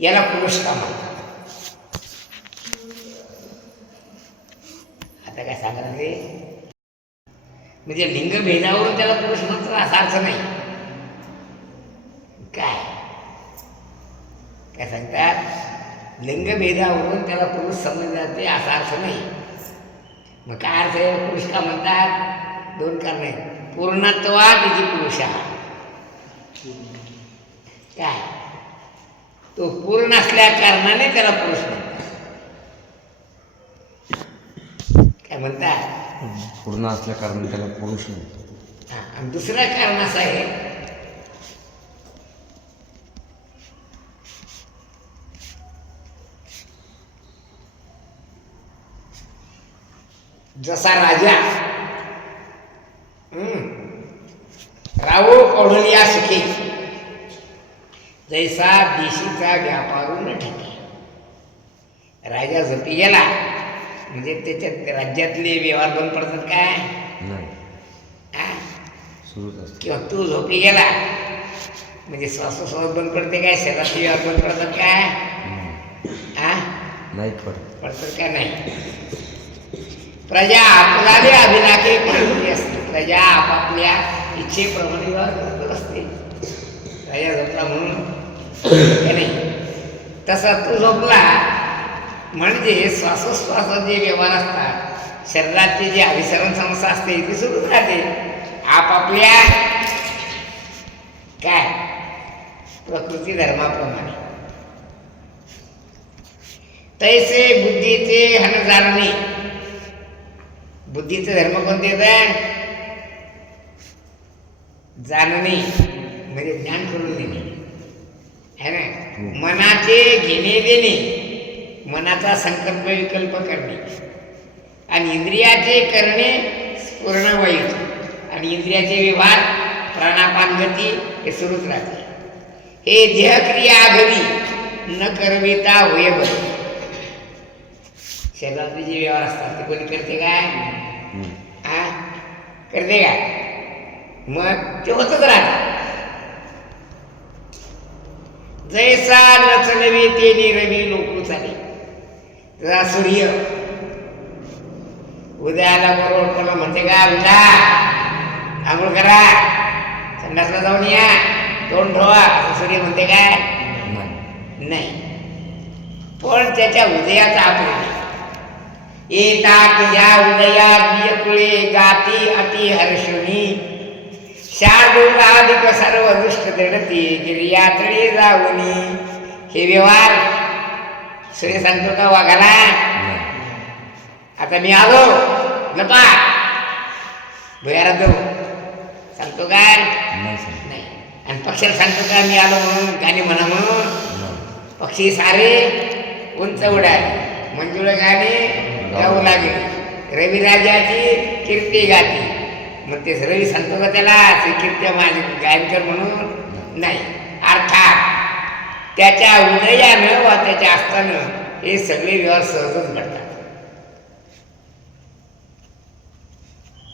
याला पुरुष का म्हणतात. आता काय सांगणार ते, म्हणजे लिंगभेदावरून त्याला पुरुष म्हणतात असा अर्थ नाही. काय काय सांगतात, लिंगभेदावरून त्याला पुरुष समजले जाते असा अर्थ नाही. मग काय अर्थ आहे पुरुष का म्हणतात? दोन कारण आहेत. पूर्णत्वात इति पुरुष, काय तो पूर्ण असल्या कारणाने त्याला पुरुष म्हणतात. काय म्हणतात? पूर्ण असल्या कारणाने त्याला पुरुष म्हणतात. आणि दुसरं कारण असं आहे, जसा राजा रावो कौढलिया सुखी, जैसा देशीचा व्यापारून ठेके. राजा झोपी गेला म्हणजे त्याच्यात राज्यातले व्यवहार बंद पडतात काय? नाही, सुरूच असते. किंवा तू झोपी गेला म्हणजे श्वासोश्वास बंद पडते काय? शरीरातले व्यवहार बंद पडतात काय? नाही पडतात का नाही? प्रजा आपल्याला अभिलाखे करत असते. प्रजा आपापल्या इच्छेप्रमाणे व्यवहार करत असते. राजा झोपला म्हणून नाही, तसा तू झोपला म्हणजे श्वासोश्वासाचे जे व्यवहार असतात, शरीराचे जे अभिसरण समस्या असते ती सुरूच राहते आपापल्या काय प्रकृती धर्माप्रमाणे. तैसे बुद्धीचे हन जाणणे. बुद्धीचे धर्म कोणते येतात? जाणणे म्हणजे ज्ञान करून देणे है ना. मनाचे घेणे देणे, मनाचा संकल्प विकल्प करणे, आणि इंद्रियाचे करणे स्फुरणवायू, आणि इंद्रियाचे व्यवहार प्राणापान गती हे सुरूच राहते. हे देहक्रिया आघवी न करविता होय बरे. शरीरातले जे व्यवहार असतात ते कोणी करते काय? करते काय? मग ते होतच राहत. जैसा नचलवी ते निरवी लोकू चाले. जसा सूर्य उदयाला बरोबर म्हणते का, उठा आंघोळ करा, संडासला जाऊन या, तोंड धुवा, असं सूर्य म्हणते काय? नाही. पण त्याच्या उदयाचा आपण येता तुझ्या उदयात वियकुळे गाती अति हर्षुनी, शार्दूलाधिक सर्व दुष्ट दडती गिर्यातळे जाऊनी. हे व्यवहार सूर्य सांगतो का वाघाला? आता मी आलो लपा भुयारात जाऊ, सांगतो काय? नाही. आणि पक्षाला सांगतो का मी आलो म्हणून, गाणे म्हणा म्हणून? पक्षी सारे उंच उडाले, मंजुळ गाणे गाऊ लागले, रविराजाची कीर्ती गाती. मग ते रवी सांगतो का त्याला कीर्ती माझी गायन कर म्हणून? नाही. अर्थात त्याच्या उदयानं व त्याच्या असतानं हे सगळे व्यवहार सहजच घडतात.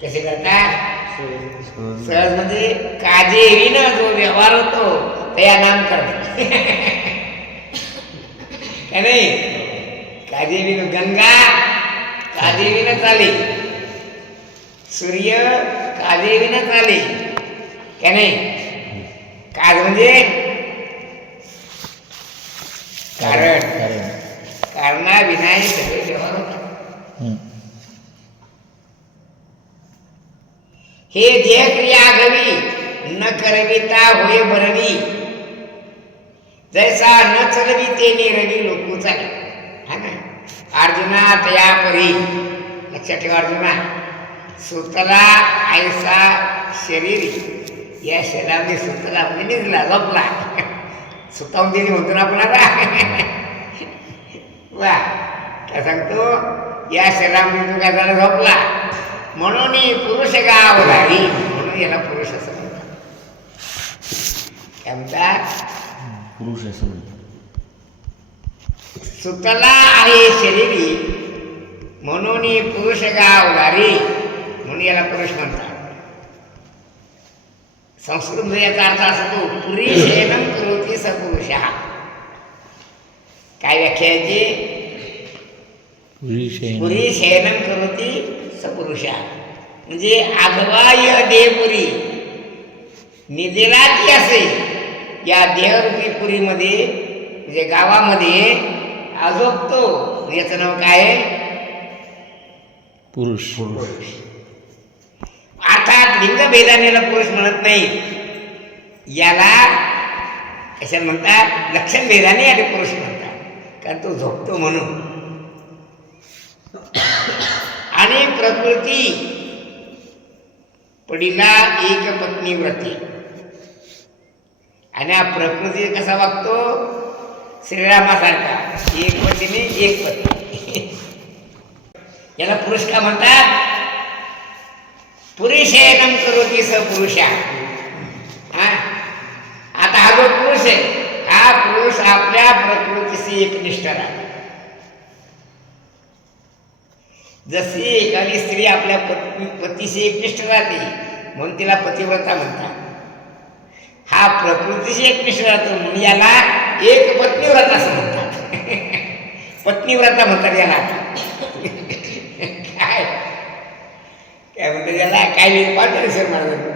कसे करतात? सहज म्हणजे काजेरीनं जो व्यवहार होतो त्या नाम करतात. काय नाही? काजेरीनं गंगा काजेरीनं चाले, सूर्य काजेरीनं चाले. काय नाही? काज म्हणजे कारण, कारणाविना सगळे व्यवहार होतात. हे देहक्रिया आघवी न करविता होय बरवी, जैसा न चलवी ते निरवी लोकू चाले. हा ना. अर्जुना तया परी, लक्षात ठेवा अर्जुना, सुतला ऐसा शरीर, या शरीरामध्ये सुतला म्हणजे निजला, झोपला. सुतावून दिली म्हणतो ना आपल्याला. वा काय सांगतो, या शरीरामध्ये तो काय झाला? झोपला. म्हणून पुरुष गाव झाली, म्हणून याला पुरुष असं म्हणतात. काय म्हणतात? पुरुष असं म्हणतात. सुतला आहे शरीरी म्हणून पुरुष गाव झाली, म्हणून याला पुरुष म्हणतात. संस्कृतमध्ये याचा अर्थ असतो पुरीशेनं करोति स पुरुषः. काय व्याख्या याची? पुरी शयनम करोती सपुरुषा, म्हणजे आगवाय देहपुरी निदेला ती असे या देहरूपी पुरीमध्ये म्हणजे गावामध्ये आजोगतो. याचं नाव काय आहे? पुरुष. अर्थात लिंगभेदानेला पुरुष म्हणत नाही, याला कशाला म्हणतात? लक्षण भेदाने याला पुरुष म्हणतात, कारण तो झोपतो म्हणून. आणि प्रकृती पडीला एक पत्नी व्रती, आणि हा प्रकृती कसा वागतो? श्रीरामासारखा एक पत्नी एक पत्नी. याला पुरुष का म्हणतात? पुरुषेनम करोती सपुरुषा. आता हा जो पुरुष आहे, हा पुरुष आपल्या प्रकृतीशी एकनिष्ठ राहतो. जशी एखादी स्त्री आपल्या पतीशी एकनिष्ठ राहते म्हणून तिला पतिव्रता म्हणतात. हा प्रकृतीशी एकनिष्ठ राहतो म्हणून याला एक पत्नीव्रता असं म्हणतात. पत्नीव्रता म्हणतात याला. काय काय म्हणतात याला? काय पाहतो सर महाराज,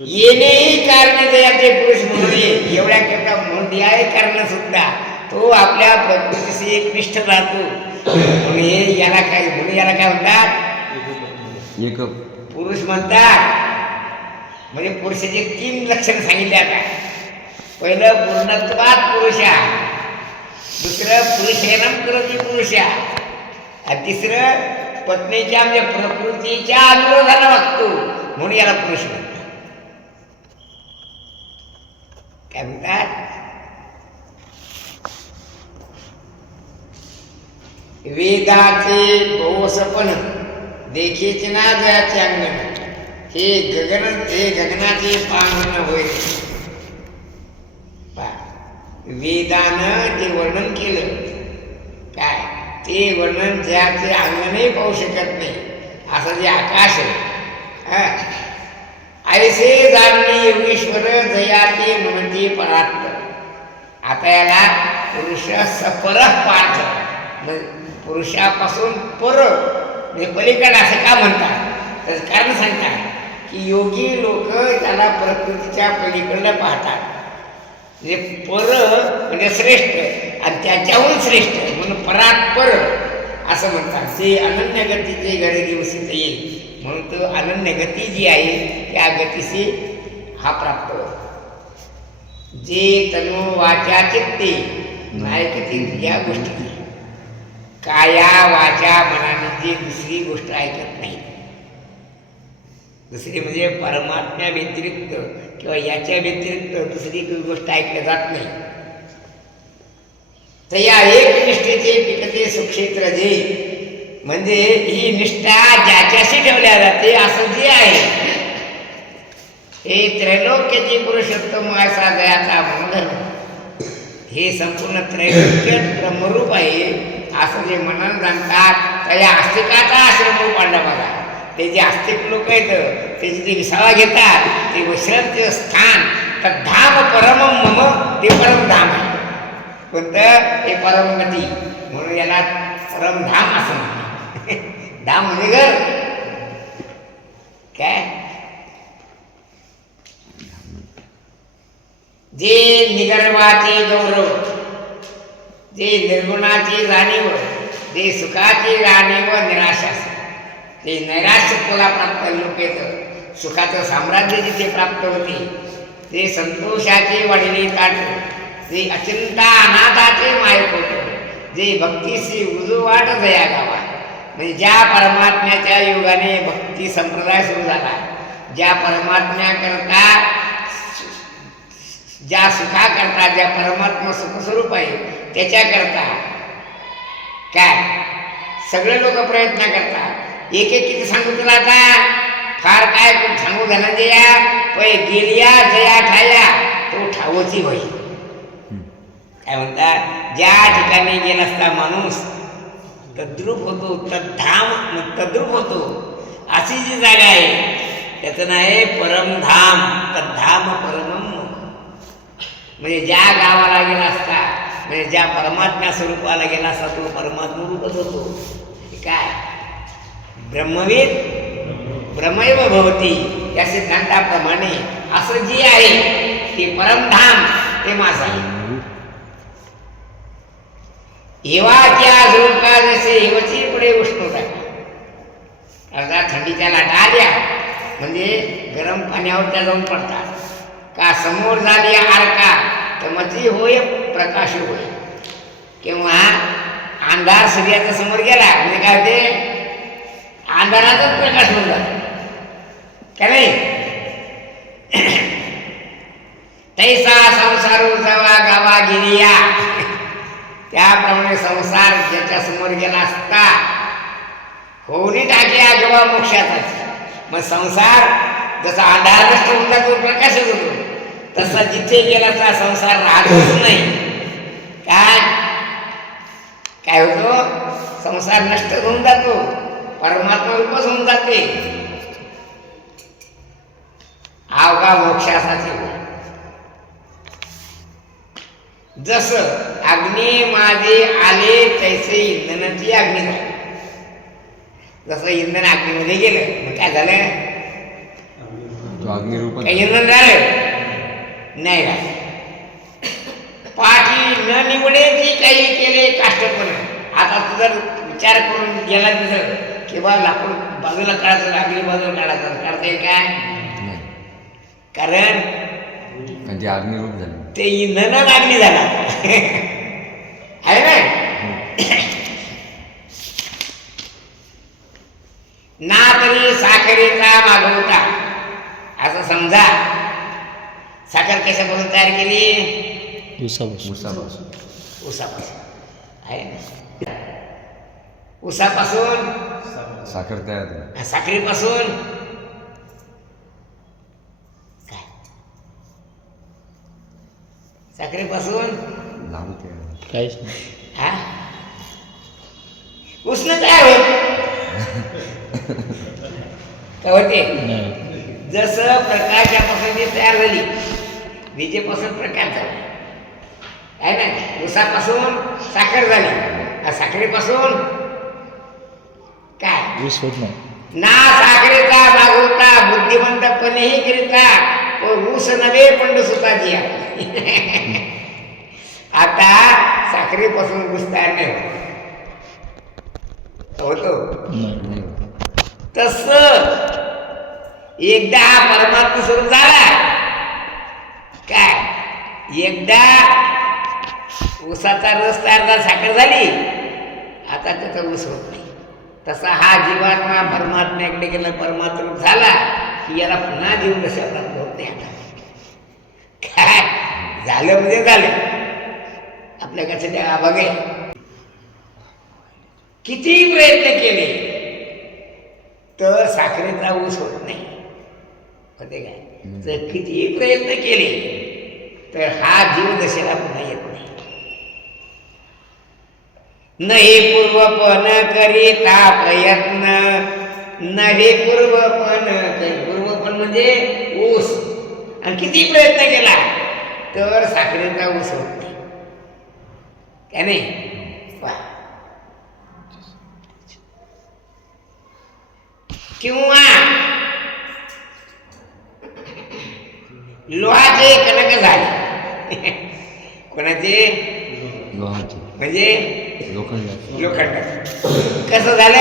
येणेही कारणे दयाचे पुरुष म्हणून ये, एवढ्या करता म्हणून आहे कारण सुद्धा तो आपल्या प्रकृतीशी एकनिष्ठ राहतो म्हणून याला काय म्हणतात? एक पुरुष म्हणतात. म्हणजे पुरुषाचे 3 लक्षण सांगितले. आता पहिलं पूर्णत्वात पुरुषा, दुसरं पुरुषेनम करोती पुरुषा, आणि तिसरं पत्नीच्या म्हणजे प्रकृतीच्या अनुरोधाला वागतो म्हणून याला पुरुष म्हणतात. काय म्हणतात? वेदाचे बहुसपन देखीच ना जयाचे अंगण, हे गगनाचे पांगण होय. वेदानं जे वर्णन केलं काय, ते वर्णन ज्याचे अंगणही पाहू शकत नाही असं जे आकाश आहे, ऐसे जाणणे योगेश्वर जया ते म्हणते परात्पर. आता याला पुरुष सपर पार्थ, पुरुषापासून पर म्हणजे पलीकडे असं का म्हणतात? त्याचं कारण सांगतात की योगी लोक त्याला प्रकृतीच्या पलीकडलं पाहतात. म्हणजे पर म्हणजे श्रेष्ठ आणि त्याच्याहून श्रेष्ठ म्हणून परात्पर असं म्हणतात. जे अनन्य गतीचे घरे दिवसित येईल म्हणून तो अनन्य गती जी आहे त्या गतीशी हा प्राप्त होतो. जे तनु वाचा चित्ते नायकते या गोष्टी काया वाचा मनाने जी दुसरी गोष्ट ऐकत नाही, दुसरी म्हणजे परमात्म्या व्यतिरिक्त किंवा याच्या व्यतिरिक्त दुसरी गोष्ट ऐकल्या जात नाही. तर या एक निष्ठेचे पिकते सुक्षेत्र जे, म्हणजे ही निष्ठा ज्याच्याशी ठेवल्या जाते असं जे आहे हे त्रैलोक्याचे पुरुषोत्तम असा दयाचा मंगल, हे संपूर्ण त्रैलोक्य ब्रह्मरूप आहे असं जे मनन जाणतात. त्या आस्तिकाचा आश्रम पांडा बघा, ते जे आस्तिक लोक आहेत त्याचे जे विसावा घेतात ते विश्रांतीचं स्थान तर धाम परमम मम, ते परमधाम आहे. कोणतं? हे परमगती, म्हणून याला परमधाम असं म्हणतात. धाम म्हणजे घर काय? जे निगर्वाचे गौरव, जे निर्गुणाची जाणीव, जे सुखाची जाणीव निराशा, ते नैराश्यत्वाला प्राप्त लोक येतं. सुखाचं साम्राज्य जिथे प्राप्त होते, ते संतोषाचे वाढले ताट, ते अचिंता अनाथाचे मायपोट, जे भक्तीशी उजवाट जया गावा. म्हणजे ज्या परमात्म्याच्या योगाने भक्ती संप्रदाय सुरू झाला, ज्या परमात्म्याकरता, ज्या सुखाकरता, ज्या परमात्मा सुखस्वरूप आहे त्याच्याकरता काय सगळे लोक प्रयत्न करतात. एक एक किती सांगू तुला आता, फार काय सांगू धनंजया, पै गेलिया जया ठाया तो ठावची होई. काय म्हणतात? ज्या ठिकाणी गेला असता माणूस तद्रूप होतो, तद्रूप होतो, अशी जी जागा आहे त्याचं नाव आहे परमधाम. तद्धाम परमम, म्हणजे ज्या गावाला गेला असता म्हणजे ज्या परमात्म्या स्वरूपाला गेला असता तो परमात्मा रूपच होतो. काय ब्रह्मविद ब्रह्मैव भवती या सिद्धांताप्रमाणे असं जे आहे ते परमधाम ते माझं आहे. हिवाच्या झुळका जसे हिवची पुढे उष्णता, अर्थात थंडीच्या लाटा आल्या म्हणजे गरम पाण्यावर त्या जाऊन पडतात. का समोर झाली आरका तर मती होय प्रकाश होय. किंवा अंधार सूर्याच्या समोर गेला म्हणजे काय होते, अंधारातच प्रकाश होऊन जातो का नाही. तैसा संसार जावा गावा गिरिया, त्याप्रमाणे संसार ज्याच्या समोर गेला असता होऊनी टाक्या गवा मोक्षाचाच. मग संसार जसा अंधार नष्ट होऊन जातो प्रकाशच होतो, तसा जिथे गेला तर संसार राहतच नाही. काय काय होतो, संसार नष्ट होऊन जातो, परमात्मा रूपच होऊन जाते. अवघा मोक्षासाठी जसं अग्नी माझे आले तैसे इंधनाची अग्नी झाली. जसं इंधन अग्नीमध्ये गेलं मग काय झालं, काही इंधन झालं नाही झालं. पाठी न निवडे ती काही केले काष्टपणे. आता तू जर विचार करून गेला तसं की बा लाकूड बाजूला काढायचं अग्नी बाजूला काढायचं काढता येईल काय, कारण ते अग्निरूप झालं, ते इंधनच अग्नी झाला आहे ना. ना तरी साखरेचा मागवता, असं समजा साखर कशापासून तयार केली, उसापासून आहे ना. ऊसापासून साखर तयार झाली, साखरेपासून काय, साखरेपासून लाडू तयार काहीच हा उष्ण तयार होत काय होते. नाही. जसं प्रकाशापासून जी तयार झाली, विजेपासून प्रकाश झाला आहे ना. ऊसापासून साखर झाली, साखरेपासून काय ऊस होत नाही. ना साखरेचा मागवता बुद्धिमंतपणेही करिता ऊस नव्हे पंड सुताजी. आता साखरेपासून ऊस तयार नाही होतो. नाही. तस एकदा हा परमात्मा स्वरूप झाला काय, एकदा ऊसाचा रस तयार झाला, साखर झाली, आता त्याचा ऊस होत नाही. तसा हा जीवात्मा परमात्म्याकडे गेला, परमात्मा झाला की याला पुन्हा जीव दशा प्राप्त होत नाही. आता काय झालं म्हणजे झालं. आपल्याकडचे त्या बघे किती प्रयत्न केले तर साखरेचा ऊस होत नाही होते काय. तर किती प्रयत्न केले तर हा जीव दशेला पुन्हा येत नाही. नाही पूर्वपण करिता प्रयत्न, नाही पूर्वपण करी. पूर्वपण म्हणजे ऊस, आणि किती प्रयत्न केला तर साखरेचा ऊस होत नाही काय नाही. वा. किंवा लोहाचे कणक झाले. कोणाचे, लोहाचे म्हणजे लोखंड. कसं झालं,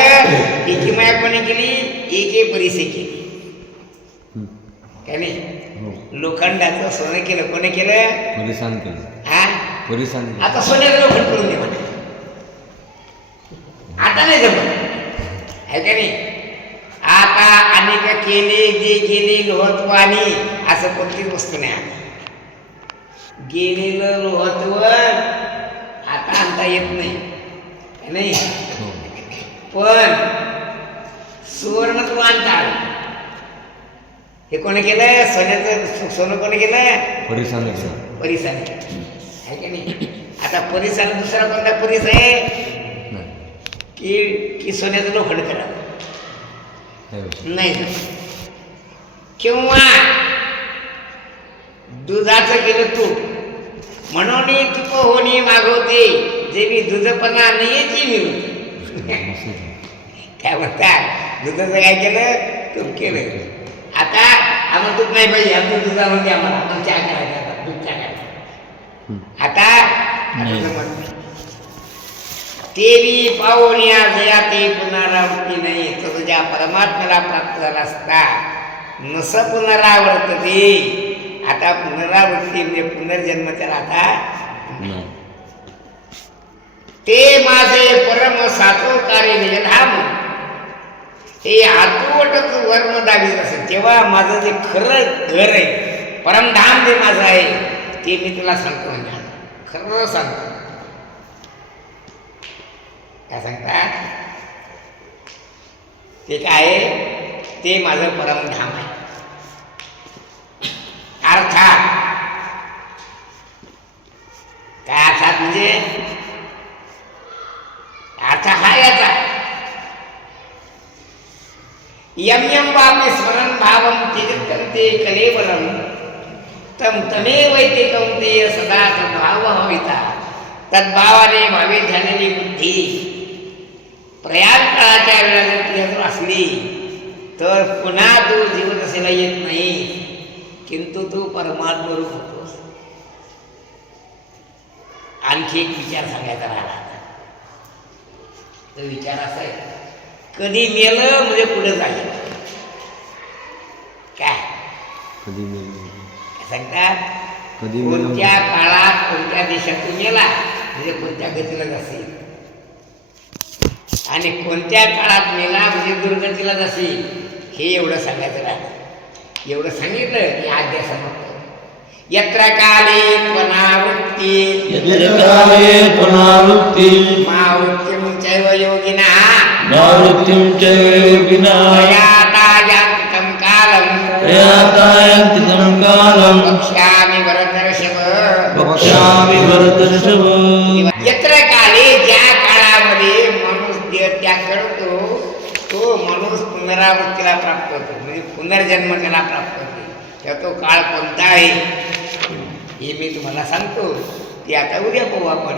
एकी माया कोणी केली, एके परिसे केली काय नाही. लोखंडाचं सोनं केलं, कोणी केलं, परिसान केलं. हा परिसान. आता सोन्याचं लोखंड करून दे म्हणा, आता नाही जमत आहे का नाही. आता अनेक केले जे केले लोहत्व, आणि असं कोणतीच वस्तू नाही. आता गेलेलं लोहत्व आता आणता येत नाही. पण सुवर्णत्व आणता आलं. हे कोणी केलं, सोन्याचं सोनं कोणी केलं, परिसान. परिसर आहे की नाही. आता परिसर दुसरा कोणता परिस आहे की सोन्याचं लोखंड करावं नाही. किंवा दुधाचं केलं तूप, म्हणून तुप होणी मागवते जे मी दुधपणा नाहीची मिळवते. काय म्हणतात दुधाचं काय केलं तूप केलं. आता आम्हाला तूप नाही पाहिजे आमचं दुधामध्ये आम्हाला चहा करायचा दूध चहा करायचा. आता ते बी पाहुण्या जया ते पुनरावृत्ती नाही तर तुझ्या परमात्म्याला प्राप्त झाला असता नस पुनरावर्तते. आता पुनरावृत्ती म्हणजे पुनर्जन्म त्याला आता ते माझे परम साचोकारे निजधाम हे आतुवटच वर्म दावीत असेल तेव्हा माझं जे खरं घर आहे परमधाम जे माझं आहे ते मी तुला सांगतो म्हणजे खरं सांगतो. काय सांगतात ते काय आहे ते माझं परमधाम आहे. अर्थात काय अर्थात म्हणजे अर्थ हा याचा यम यम वापी स्मरण भावम तिजंते कलेवरम तम तमेवैते कौंतेय सदा तद्भाव हविता तद्भावाने भावित झालेली बुद्धी प्रयाग काळाच्या वेळेला जर तुझ्याजवळ असली तर पुन्हा तू जीवदशेला येत नाही किंतु तू परमात्मरूप होतोस. आणखी एक विचार सांगायचा राहिला. तो विचार असा आहे कधी मेलं म्हणजे पुढे जाईल. काय सांगतात कोणत्या काळात कोणत्या देशातून मेला म्हणजे कोणत्या गतीला जाशील आणि कोणत्या काळात मेला म्हणजे दुर्गतीला जाशील हे एवढं सांगायचं राहिलं. एवढं सांगितलं की आद्या समाप्त. यत्र काले पुनरावृत्ती मावृत्तिं चैव योगिनः प्रयातायान्तिकं कालं वक्ष्यामि भरतर्षभ. यत्र काले ज्या काळामध्ये माणूस देहत्याग करतो तो माणूस पुनरावृत्तीला प्राप्त होतो म्हणजे पुनर्जन्म त्याला प्राप्त होतो. तेव्हा तो काळ कोणता आहे हे मी तुम्हाला सांगतो. ते आता उद्या पाहू आपण.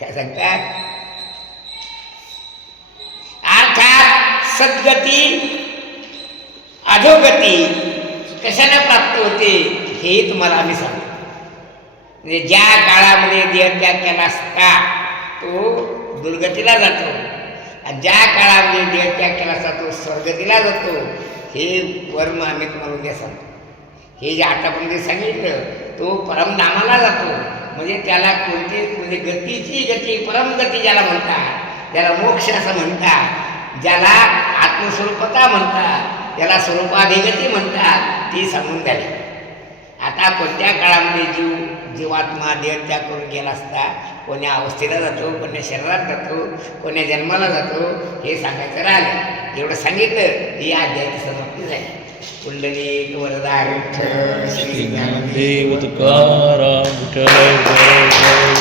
काय सांगतात अर्थात सद्गती अधोगती कशाने प्राप्त होते हेही तुम्हाला आम्ही सांगतो. म्हणजे ज्या काळामध्ये देहत्याग केला असता तो दुर्गतीला जातो आणि ज्या काळामध्ये देहत्याग केला असता तो स्वर्गतीला जातो. हे वर्म आम्ही तुम्हाला उद्या सांगतो. हे जे आतापर्यंत सांगितलं तो परमधामाला जातो म्हणजे त्याला कोणती म्हणजे गतीची गती परमगती ज्याला म्हणतात ज्याला मोक्ष असं म्हणतात ज्याला आत्मस्वरूपता म्हणतात ज्याला स्वरूपाधिगती म्हणतात ती सांगून झाली. आता कोणत्या काळामध्ये जीवात्मा देहत्याग करून गेला असता कोण्या अवस्थेला जातो कोण्या शरीरात जातो कोण्या जन्माला जातो हे सांगायचं राहिलं. एवढं सांगितलं ही अध्यायाची समाप्ती झाली. पुंडलिक वरदा विठ्ठल श्री ज्ञानदेव तुकाराम विठ्ठल